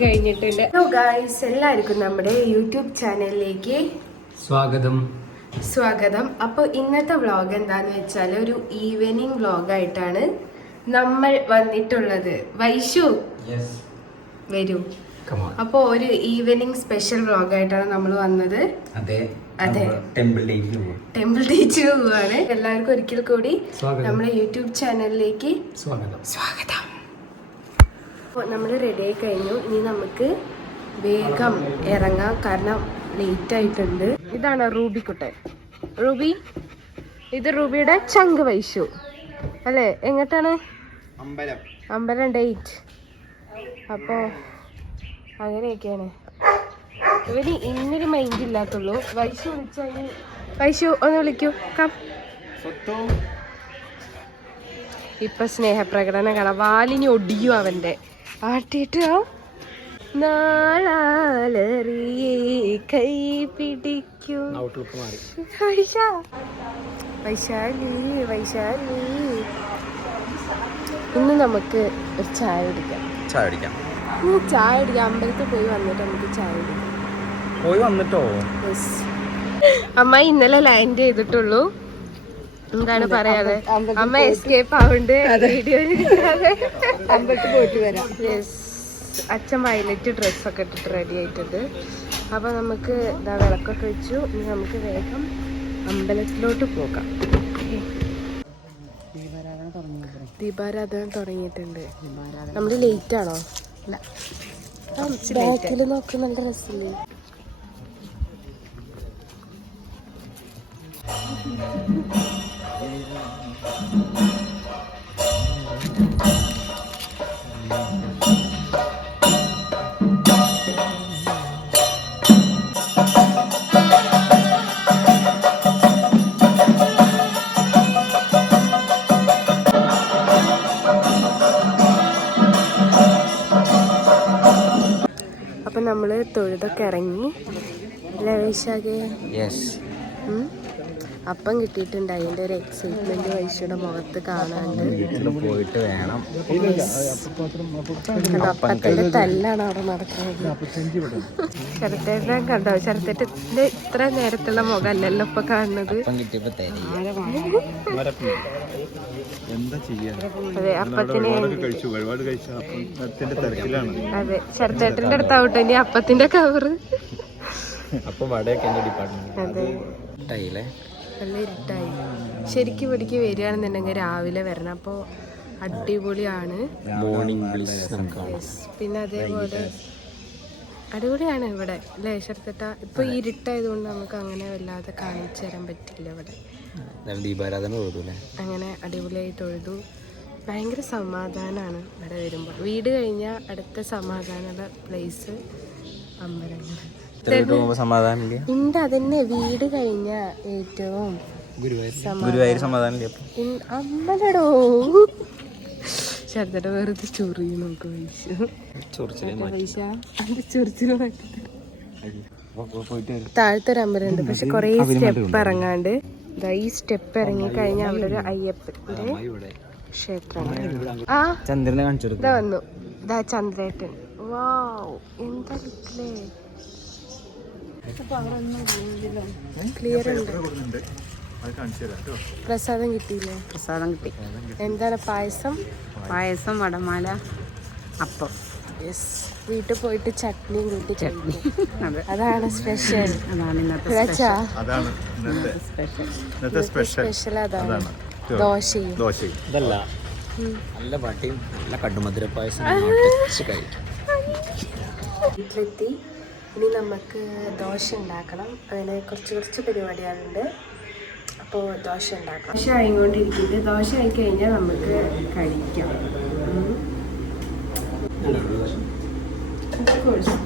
കഴിഞ്ഞിട്ടുണ്ട്. Hello guys, എല്ലാവർക്കും നമ്മുടെ യൂട്യൂബ് ചാനലിലേക്ക് സ്വാഗതം. അപ്പോൾ ഇന്നത്തെ വ്ളോഗ് എന്താന്ന് വെച്ചാൽ ഒരു ഈവനിങ് വ്ളോഗായിട്ടാണ് നമ്മൾ വന്നിട്ടുള്ളത്. വൈശു വരൂ. അപ്പോൾ ഒരു ഈവനിങ് സ്പെഷ്യൽ വ്ളോഗായിട്ടാണ് നമ്മൾ വന്നത്. അതെ, ടെമ്പിൾ ഡേറ്റ് പോവാണ്. എല്ലാവർക്കും ഒരിക്കൽ കൂടി നമ്മുടെ യൂട്യൂബ് ചാനലിലേക്ക് സ്വാഗതം. അപ്പോൾ നമ്മൾ റെഡി ആയി കഴിഞ്ഞു. ഇനി നമുക്ക് വേഗം ഇറങ്ങാം, കാരണം ലേറ്റ് ആയിട്ടുണ്ട്. ഇതാണ് റൂബിക്കുട്ടൻ. റൂബി, ഇത് റൂബിയുടെ ചങ്ക് വൈശു അല്ലേ? എങ്ങോട്ടാണ്? അമ്പലം ഡേറ്റ്. അപ്പോൾ അങ്ങനെയൊക്കെയാണ്. ഇവര് ഇന്നൊരു മൈൻഡ് ഇല്ലാത്തുള്ളൂ. വൈശു വിളിച്ചാൽ വൈശു ഒന്ന് വിളിക്കൂ. കം. ഇപ്പൊ സ്നേഹപ്രകടനം കാണാം. വാലിനി ഒടിയും അവന്റെ ആട്ടിട്ട്. നാളാലറിയേ കൈ പിടിക്കൂ വൈശാലി. ഇന്ന് നമുക്ക് ഒരു ചായ കുടിക്കാം. അമ്പലത്തിൽ പോയി വന്നിട്ട് നമുക്ക് ചായ കുടിക്കാം. അമ്മ ഇന്നലെ ലാൻഡ് ചെയ്തിട്ടുള്ളൂ. എന്താണ് പറയാതെ അമ്മ എസ്കേപ്പ് ആവുണ്ട്. വീഡിയോ അമ്പലത്തിൽ പോയിട്ട് വരാം. യെസ്, അച്ഛൻ വയലറ്റ് ഡ്രസ്സൊക്കെ ഇട്ടിട്ട് റെഡി ആയിട്ടുണ്ട്. അപ്പോൾ നമുക്ക് ഇതാ വിളക്കൊക്കെ വെച്ചു. ഇനി നമുക്ക് വേഗം അമ്പലത്തിലോട്ട് പോകാം. ദീപാരാധന തുടങ്ങിയിട്ടുണ്ട്. നമ്മൾ ലേറ്റ് ആണോ? ബാക്കിൽ നോക്ക്, നല്ല രസമില്ലേ? അപ്പം നമ്മൾ തൊഴുതൊക്കെ ഇറങ്ങി. അപ്പം കിട്ടിയിട്ടുണ്ട്. അതിൻ്റെ ഒരു എക്സൈറ്റ്മെന്റ് വൈശുടെ മുഖത്ത് കാണാണ്ട്. പോയിട്ട് വേണം. അപ്പത്തിന്റെ തല്ലാണ് അവിടെ നടക്കുന്നത്. ശരത്തേട്ടനെ കണ്ടോ? ശരത്തേട്ടന്റെ ഇത്ര നേരത്തുള്ള മുഖം അല്ലല്ലോ ഇപ്പൊ കാണുന്നത്. അതെ, അപ്പത്തിന് അതെ ശരത്തേട്ടന്റെ അടുത്താവട്ടെ ഇനി അപ്പത്തിന്റെ കവറ്. അതെ, നല്ല ഇരുട്ടായി. ശരിക്കും ഇവിടേക്ക് വരികയാണെന്നുണ്ടെങ്കിൽ രാവിലെ വരണം. അപ്പോൾ അടിപൊളിയാണ്. പിന്നെ അതേപോലെ അടിപൊളിയാണ് ഇവിടെ അല്ലേ ശരത്തേട്ട? ഇപ്പൊ ഇരുട്ടായതുകൊണ്ട് നമുക്ക് അങ്ങനെ വല്ലാതെ കാണിച്ചു തരാൻ പറ്റില്ല ഇവിടെ. അങ്ങനെ അടിപൊളിയായി തൊഴുതു. ഭയങ്കര സമാധാനമാണ് ഇവിടെ വരുമ്പോൾ. വീട് കഴിഞ്ഞാൽ അടുത്ത സമാധാനമുള്ള പ്ലേസ് അമ്പലങ്ങൾ. ഇണ്ട് അതന്നെ, വീട് കഴിഞ്ഞ ഏറ്റവും അമ്പലടോ. ശരത്തേട്ട വെറുതെ ചൊറിയും നമുക്ക് പൈസ. താഴത്തൊരു അമ്പലമുണ്ട്, പക്ഷെ കൊറേ സ്റ്റെപ്പ് ഇറങ്ങാണ്ട്. ഈ സ്റ്റെപ്പ് ഇറങ്ങി കഴിഞ്ഞാൽ അവിടെ ഒരു അയ്യപ്പന്റെ ക്ഷേത്രമാണ്. ചന്ദ്രനെ കാണിച്ചു വന്നു. ഇതാ ചന്ദ്രേട്ടൻ. വാവ്, എന്താ കിട്ടില്ലേ? ക്ലിയർ ഉണ്ട്. പ്രസാദം കിട്ടിയില്ലേ? പ്രസാദം കിട്ടി. എന്താണ്? പായസം, വടമാല, അപ്പം. യെസ്, വീട്ടിൽ പോയിട്ട് ചട്നിയും കൂട്ടി ചട്നി. അതാണ് സ്പെഷ്യൽ. സ്പെഷ്യൽ അതാണ് ദോശയും. നല്ല പാട്ടിയും നല്ല കടുമധുര പായസം. വീട്ടിലെത്തി. ഇനി നമുക്ക് ദോശ ഉണ്ടാക്കണം. അതിന് കുറച്ച് പരിപാടികളുണ്ട്. അപ്പോൾ ദോശ ഉണ്ടാക്കാം. ദോശ ആയിക്കൊണ്ടിരിക്കുന്നത്. ദോശ ആയി കഴിഞ്ഞാൽ നമുക്ക് കഴിക്കാം.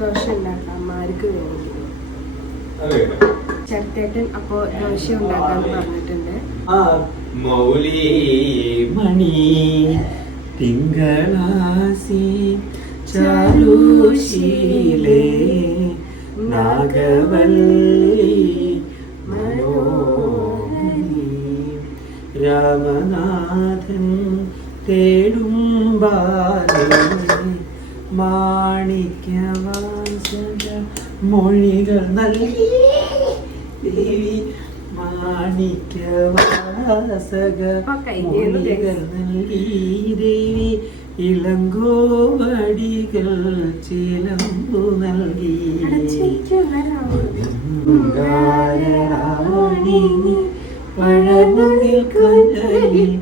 ദോശ ഉണ്ടാക്കാം അമ്മമാർക്ക് വേണ്ടി. ചരത്തേട്ടൻ അപ്പോൾ ദോശ ഉണ്ടാക്കാന്ന് പറഞ്ഞിട്ടുണ്ട്. മണി തിങ്കളാസി ചാരുശീലേ നാഗവല്ലി മനോഹരി രാമനാഥൻ തേടും ബാലനെ മാണിക്യവാസക മൊഴികൾ നൽകി ദേവി മാണിക്യവാസക മൊഴികൾ നൽകി ദേവി ഇളങ്കോവടികൾ ചിലമ്പു നൽകി പഴമുകിൽ കടലിൽ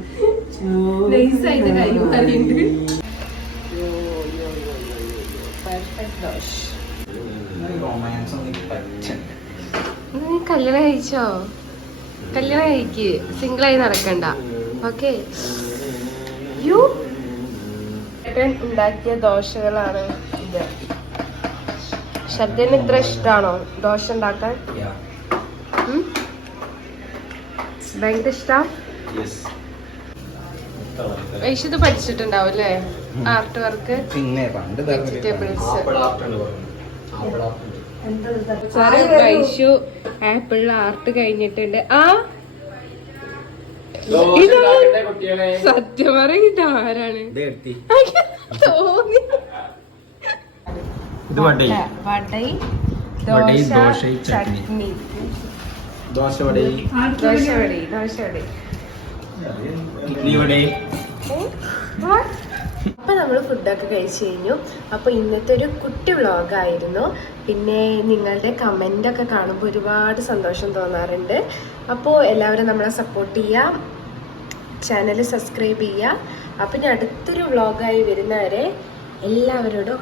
കല്യാണം കഴിച്ചോ? കല്യാണം കഴിക്ക്, സിംഗിളായി നടക്കണ്ട. ഓക്കെ. ഏട്ടൻ ഉണ്ടാക്കിയ ദോശകളാണ് ഇത്. ശബ്ദത്തിന് ഇത്ര ഇഷ്ടാണോ ദോശ ഉണ്ടാക്കാൻ? ഭയങ്കര ഇഷ്ടം. വൈശുദ്ധ പഠിച്ചിട്ടുണ്ടാവും അല്ലേ art work, vegetables. Vaishu ആപ്പിളിൽ art കഴിഞ്ഞിട്ടുണ്ട്. ആ സത്യം പറയിട്ടോ ആരാണ് തോന്നി. വടൈ ദോശ ചട്നി. അപ്പൊ നമ്മള് ഫുഡൊക്കെ കഴിച്ചു കഴിഞ്ഞു. അപ്പൊ ഇന്നത്തെ ഒരു കുട്ടി വ്ളോഗായിരുന്നു. പിന്നെ നിങ്ങളുടെ കമന്റ് ഒക്കെ കാണുമ്പോൾ ഒരുപാട് സന്തോഷം തോന്നാറുണ്ട്. അപ്പോൾ എല്ലാവരും നമ്മളെ സപ്പോർട്ട് ചെയ്യുക, ചാനൽ സബ്സ്ക്രൈബ് ചെയ്യുക. അപ്പൊ ഞാൻ അടുത്തൊരു വ്ളോഗായി വരുന്നവരെ എല്ലാവരോടും